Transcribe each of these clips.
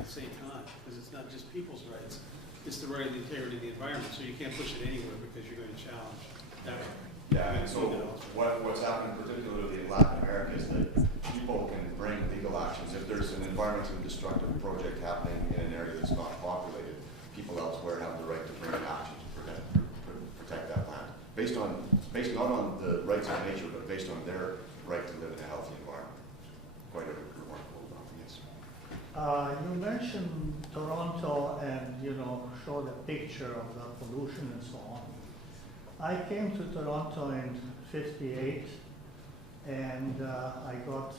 at the same time, because it's not just people's rights, it's the right of the integrity of the environment, so you can't push it anywhere because you're going to challenge that. Yeah, and so what's happening particularly in Latin America is that people can bring legal actions. If there's an environmentally destructive project happening in an area that's not populated, people elsewhere have the right to bring an action to protect that land. Based not on the rights of nature, but based on their right to live in a healthy environment. Quite a remarkable yes. You mentioned Toronto and, showed a picture of the pollution and so on. I came to Toronto in '58, and I got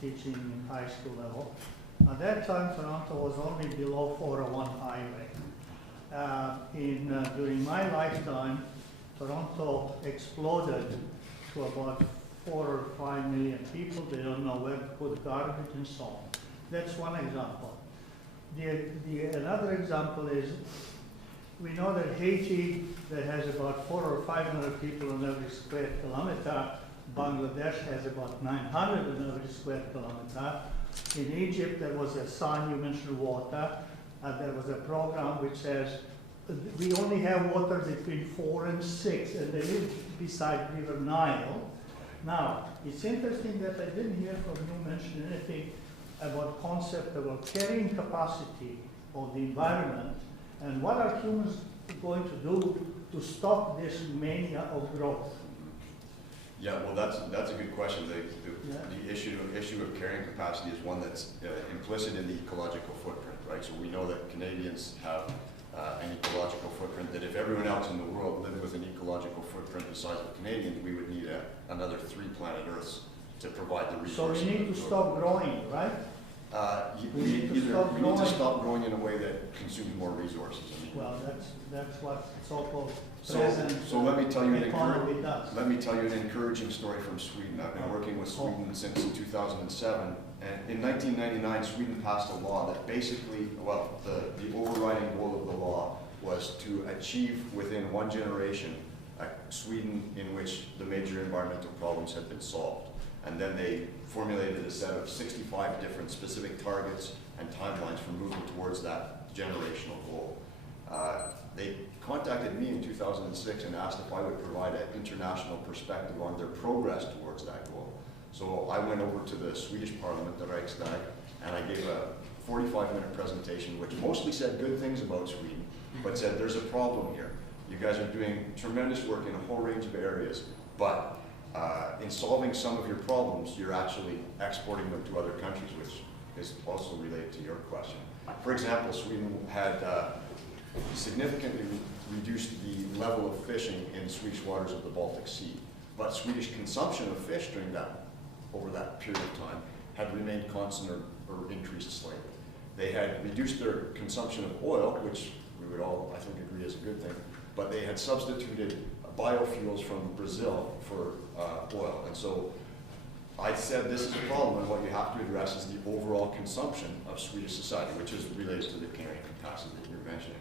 teaching in high school level. At that time, Toronto was only below 401 highway. During my lifetime, Toronto exploded to about 4 or 5 million people. They don't know where to put garbage and so on. That's one example. Another example is, we know that Haiti, that has about 400 or 500 people on every square kilometer. Bangladesh has about 900 on every square kilometer. In Egypt, there was a sun, you mentioned water. There was a program which says, we only have water between 4 and 6, and they live beside River Nile. Now, it's interesting that I didn't hear from you mention anything about concept about carrying capacity of the environment, and what are humans going to do to stop this mania of growth? Yeah, well, that's a good question. The issue of carrying capacity is one that's implicit in the ecological footprint, right? So we know that Canadians have an ecological footprint, that if everyone else in the world lived with an ecological footprint the size of Canadians, we would need another 3 planet Earths to provide the resources. So we need to stop growing, right? We need to stop growing in a way that consumes more resources. Well, that's what so-called so let me tell you let me tell you an encouraging story from Sweden. I've been working with Sweden since 2007, and in 1999, Sweden passed a law that basically, well, the overriding goal of the law was to achieve within 1 generation a Sweden in which the major environmental problems had been solved. And then they formulated a set of 65 different specific targets and timelines for moving towards that generational goal. They contacted me in 2006 and asked if I would provide an international perspective on their progress towards that goal. So I went over to the Swedish Parliament, the Riksdag, and I gave a 45-minute presentation which mostly said good things about Sweden, but said there's a problem here. You guys are doing tremendous work in a whole range of areas, but in solving some of your problems, you're actually exporting them to other countries, which is also related to your question. For example, Sweden had significantly reduced the level of fishing in Swedish waters of the Baltic Sea, but Swedish consumption of fish over that period of time had remained constant or increased slightly. They had reduced their consumption of oil, which we would all, I think, agree is a good thing, but they had substituted biofuels from Brazil for oil. And so I said this is a problem, and what you have to address is the overall consumption of Swedish society, which is related to the carrying capacity that you're mentioning.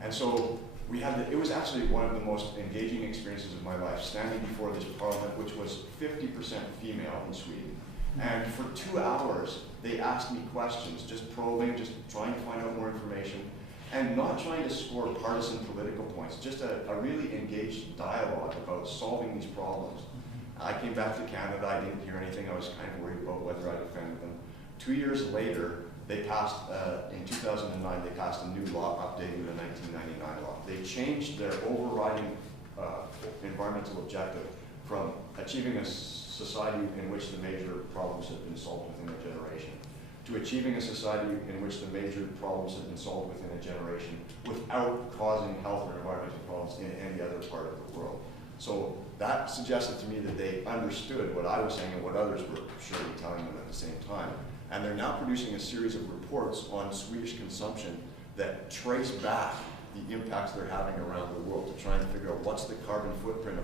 And so we had it was actually one of the most engaging experiences of my life, standing before this parliament, which was 50% female in Sweden. And for 2 hours, they asked me questions, just probing, just trying to find out more information, and not trying to score partisan political points, just a really engaged dialogue about solving these problems. I came back to Canada, I didn't hear anything, I was kind of worried about whether I'd offended them. 2 years later, they passed, in 2009, they passed a new law updating the 1999 law. They changed their overriding environmental objective from achieving a society in which the major problems have been solved within a generation to achieving a society in which the major problems have been solved within a generation without causing health or environmental problems in any other part of the world. So that suggested to me that they understood what I was saying and what others were surely telling them at the same time. And they're now producing a series of reports on Swedish consumption that trace back the impacts they're having around the world to try and figure out what's the carbon footprint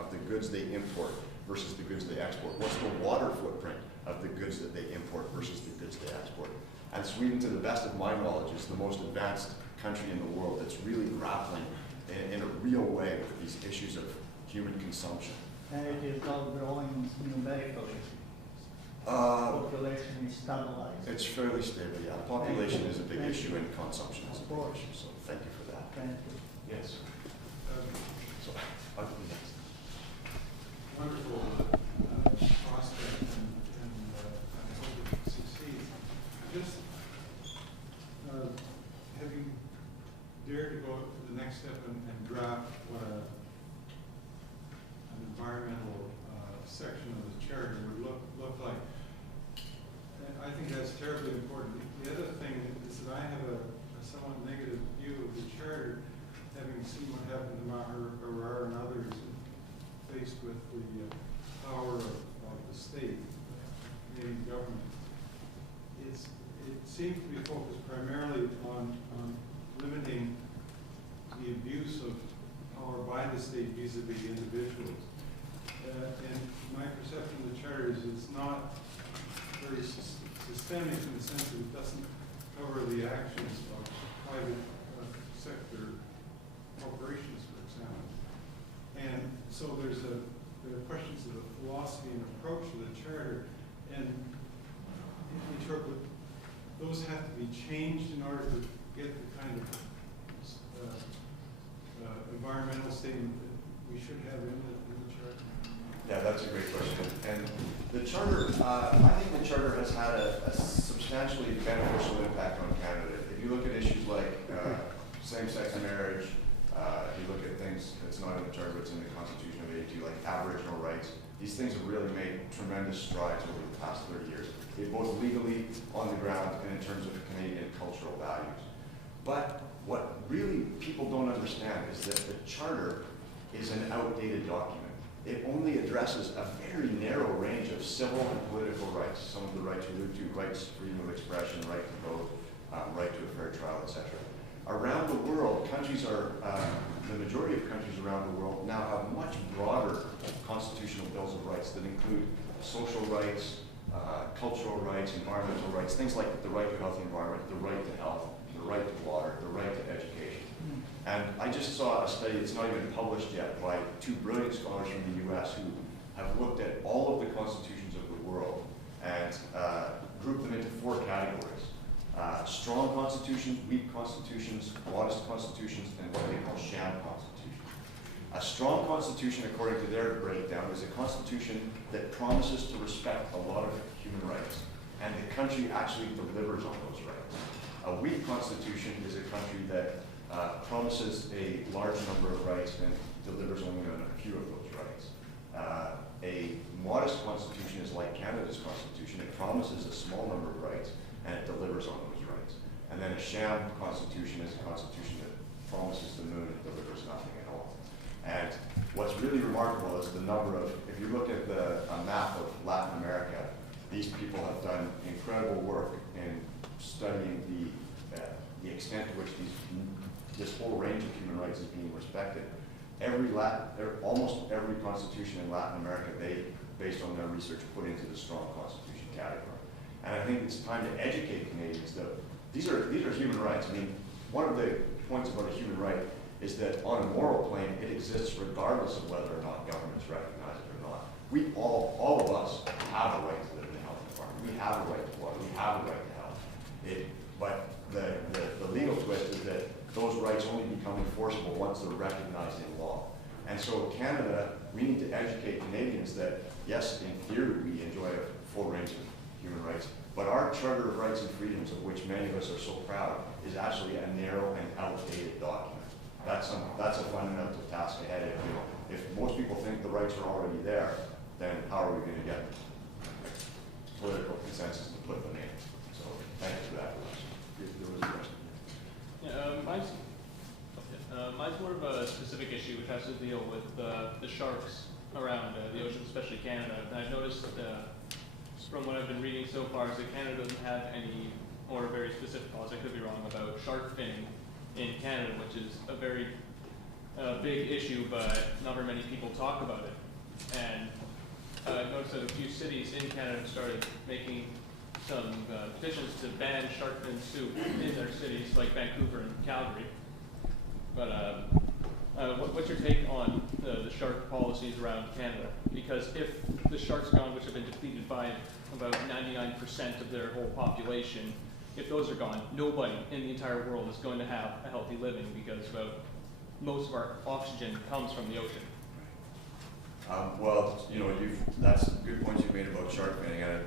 of the goods they import versus the goods they export. What's the water footprint of the goods that they import versus the goods they export. And Sweden, to the best of my knowledge, is the most advanced country in the world that's really grappling in a real way with these issues of human consumption. And it is not growing numerically. population is stabilized? It's fairly stable, yeah. Population is a big issue and consumption is a Of big course. issue, so thank you for that. Thank you. Yes. So, I'll do next. Wonderful prospect, and I hope it succeeds. Just have you dared to go to the next step and draft what an environmental section of the charter would look like? And I think that's terribly important. The other thing is that I have a somewhat negative view of the charter, having seen what happened to Maher and others, faced with the power of the state, Canadian government. It seems to be focused primarily on limiting the abuse of power by the state vis-a-vis individuals. And my perception of the charter is it's not very systemic in the sense that it doesn't cover the actions of private sector corporations, for example. And so there are questions of the philosophy and approach to the charter, and in short, those have to be changed in order to get the kind of environmental statement that we should have in the charter. Yeah, that's a great question. And the charter, I think the charter has had a substantially beneficial impact on Canada. If you look at issues like same-sex marriage, if you look at things that's not in the charter, but it's in the Constitution of 82, like Aboriginal rights, these things have really made tremendous strides over the past 30 years, both legally, on the ground, and in terms of Canadian cultural values. But what really people don't understand is that the charter is an outdated document. It only addresses a very narrow range of civil and political rights, some of the rights you allude to, rights, freedom of expression, right to vote, right to a fair trial, etc. Around the world, countries are, the majority of countries around the world now have much broader constitutional bills of rights that include social rights, cultural rights, environmental rights, things like the right to a healthy environment, the right to health, the right to water, the right to education. And I just saw a study that's not even published yet by two brilliant scholars from the US who have looked at all of the constitutions of the world and grouped them into 4 categories. Strong constitutions, weak constitutions, modest constitutions, and what they call sham constitutions. A strong constitution, according to their breakdown, is a constitution that promises to respect a lot of human rights, and the country actually delivers on those rights. A weak constitution is a country that promises a large number of rights and delivers only on a few of those rights. A modest constitution is like Canada's constitution. It promises a small number of rights and it delivers on those rights. And then a sham constitution is a constitution that promises the moon and delivers nothing at all. And what's really remarkable is the number of, if you look at a map of Latin America, these people have done incredible work in studying the extent to which this whole range of human rights is being respected. Almost every constitution in Latin America, they, based on their research, put into the strong constitution category. And I think it's time to educate Canadians that these are human rights. I mean, one of the points about a human right is that on a moral plane, it exists regardless of whether or not governments recognize it or not. We all of us have a right to live in a healthy environment. We have a right to water. We have a right to health. But the legal twist is that those rights only become enforceable once they're recognized in law. And so in Canada, we need to educate Canadians that, yes, in theory, we enjoy a full range of human rights, but our Charter of Rights and Freedoms, of which many of us are so proud, is actually a narrow and outdated document. That's a fundamental task ahead. If most people think the rights are already there, then how are we going to get political consensus to put them in? So thank you for that. There was a question. Yeah, mine's more of a specific issue, which has to deal with the sharks around the ocean, especially Canada. And I've noticed from what I've been reading so far is that Canada doesn't have any, or very specific laws, I could be wrong, about shark finning in Canada, which is a very big issue, but not very many people talk about it. And I've noticed that a few cities in Canada have started making some petitions to ban shark fin soup in their cities, like Vancouver and Calgary. But what's your take on the shark policies around Canada? Because if the sharks gone, which have been depleted by about 99% of their whole population, if those are gone, nobody in the entire world is going to have a healthy living because about most of our oxygen comes from the ocean. Well, you know, that's good points you made about shark finning.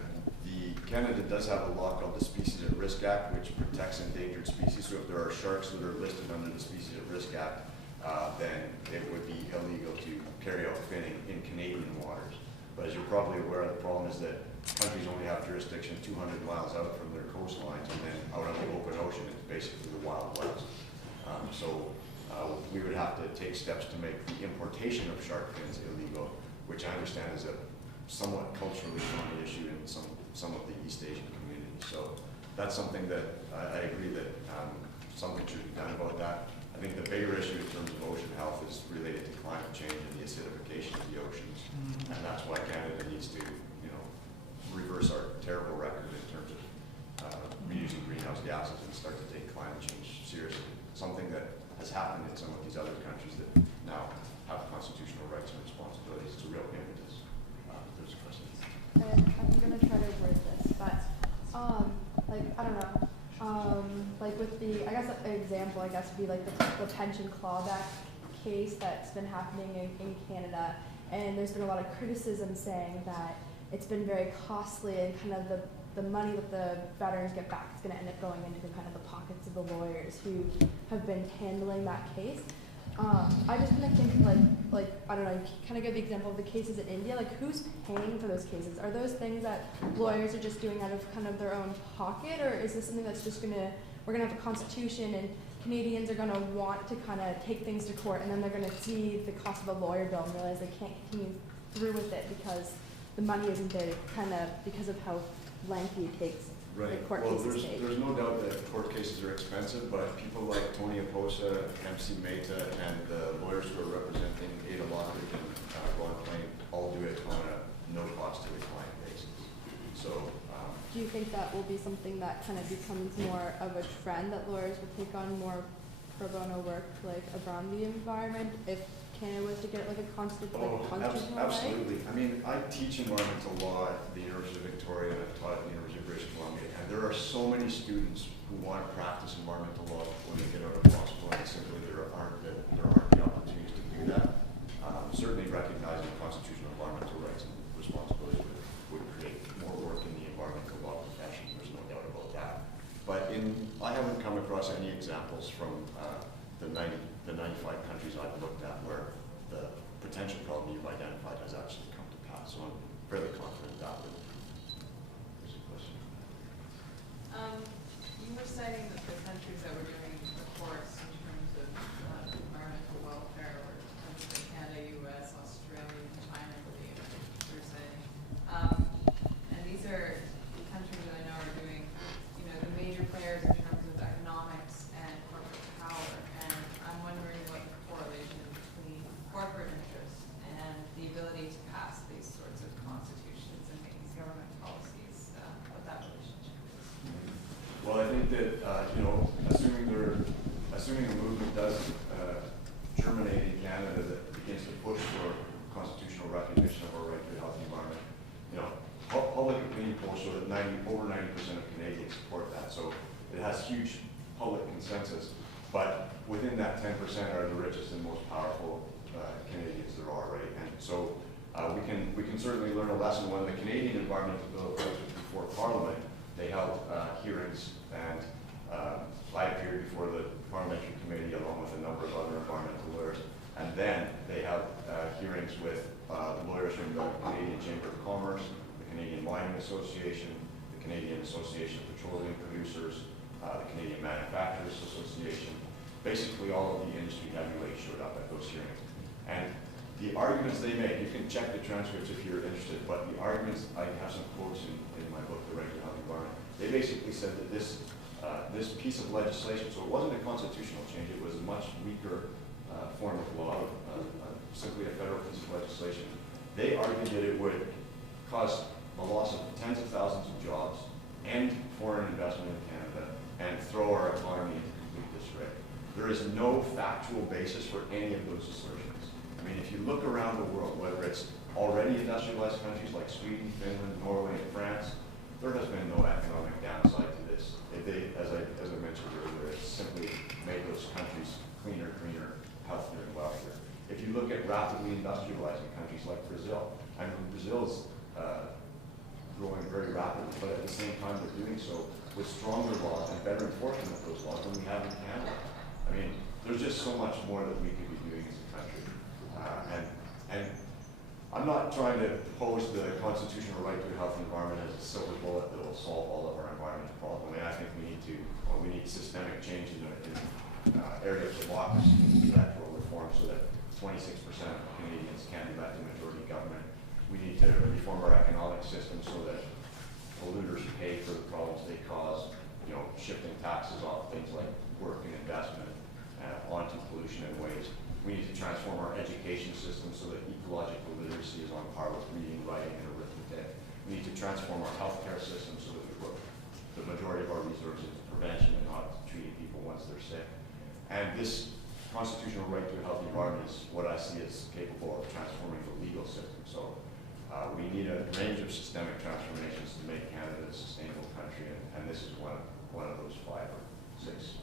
Canada does have a law called the Species at Risk Act, which protects endangered species. So if there are sharks that are listed under the Species at Risk Act, then it would be illegal to carry out finning in Canadian waters. But as you're probably aware, the problem is that countries only have jurisdiction 200 miles out from their coastlines, and then out on the open ocean, it's basically the Wild West. We would have to take steps to make the importation of shark fins illegal, which I understand is a somewhat culturally funny issue in some of the East Asian communities. So that's something that I agree that something should be done about that. I think the bigger issue in terms of ocean health is related to climate change and the acidification of the oceans. And that's why Canada needs to, you know, reverse our terrible record in terms of reducing greenhouse gases and start to take climate change seriously. Something that has happened in some of these other countries that now have constitutional rights and responsibilities. It's a real impetus. There's a question. I'm gonna try to word this, but like I don't know, like with the I guess an example would be like the pension clawback case that's been happening in Canada, and there's been a lot of criticism saying that it's been very costly and kind of the money that the veterans get back is going to end up going into kind of the pockets of the lawyers who have been handling that case. I just kind of think like I don't know, you kind of give the example of the cases in India, like who's paying for those cases? Are those things that lawyers are just doing out of kind of their own pocket, or is this something that's just we're gonna have a constitution and Canadians are gonna want to kind of take things to court, and then they're gonna see the cost of a lawyer bill and realize they can't continue through with it because the money isn't there, kind of because of how lengthy it takes. Right. The court Well, cases take. there's no doubt that court cases are expensive, but people like Tony Aposa, MC Mehta, and the lawyers who are representing Ada Lockridge and Ron Plain all do it on a no cost to the client basis. So. Do you think that will be something that kind of becomes more of a trend, that lawyers will take on more pro bono work like around the environment if Canada was to get like a constitutional right? Absolutely. I mean, I teach environmental law at the University of Victoria and I've taught at the University of British Columbia, and there are so many students who want to practice environmental law when they get out of law school, and simply there aren't the opportunities to do that. Certainly recognizing constitutional environmental rights and responsibilities would create more work in the environmental law profession. There's no doubt about that. But I haven't come across any examples from the 95 countries I've looked at where the potential problem you've identified has actually come to pass. So I'm fairly confident that would. There's a question. You were citing that the countries that were doing the course in terms of environmental welfare were countries like Canada, US, Australia, China, I believe you were saying. And these are countries that I know are doing, you know, the major players in terms of economics and corporate power. And I'm wondering what the correlation between corporate interests and the ability to pass these sorts of constitutions and make these government policies, what that relationship is. Well, I think that you know, assuming a movement does germinate in Canada that begins to push for constitutional recognition of our right to a healthy environment, you know, public opinion polls show that over 90% of Canadians support that. So it has huge public consensus. But within that 10% are the richest and most powerful Canadians there are, right? And so we can certainly learn a lesson. When the Canadian Environmental Bill was before Parliament, they held hearings, and I appeared before the parliamentary committee along with a number of other environmental lawyers. And then they held hearings with lawyers from the Canadian Chamber of Commerce, the Canadian Mining Association, the Canadian Association of Petroleum Producers, the Canadian Manufacturers Association. Basically all of the industry heavyweights showed up at those hearings. And the arguments they made, you can check the transcripts if you're interested, but the arguments, I have some quotes in my book, The Right to a Healthy Environment. They basically said that this piece of legislation, so it wasn't a constitutional change, it was a much weaker form of law, simply a federal piece of legislation. They argued that it would cause the loss of tens of thousands of jobs and foreign investment in Canada and throw our economy into complete disarray. There is no factual basis for any of those assertions. I mean, if you look around the world, whether it's already industrialized countries like Sweden, Finland, Norway, and France, there has been no economic downside to this. As I mentioned earlier, it's simply made those countries cleaner, greener, healthier, and wealthier. If you look at rapidly industrializing countries like Brazil, I mean, Brazil is growing very rapidly, but at the same time they're doing so with stronger laws and better enforcement of those laws than we have in Canada. I mean, there's just so much more that we could be doing as a country. And I'm not trying to pose the constitutional right to a healthy environment as a silver bullet that will solve all of our environmental problems. I mean, I think we need systemic change in area of democracy, electoral reform, so that 26% of Canadians can't elect a majority government. We need to reform our economic system so that polluters pay for the problems they cause, you know, shifting taxes off things like work and investment onto pollution and waste. We need to transform our education system so that ecological literacy is on par with reading, writing, and arithmetic. We need to transform our healthcare system so that we put the majority of our resources into prevention and not treating people once they're sick. And this constitutional right to a healthy environment is what I see as capable of transforming the legal system. So we need a range of systemic transformations to make Canada a sustainable country, and this is one of those 5 or 6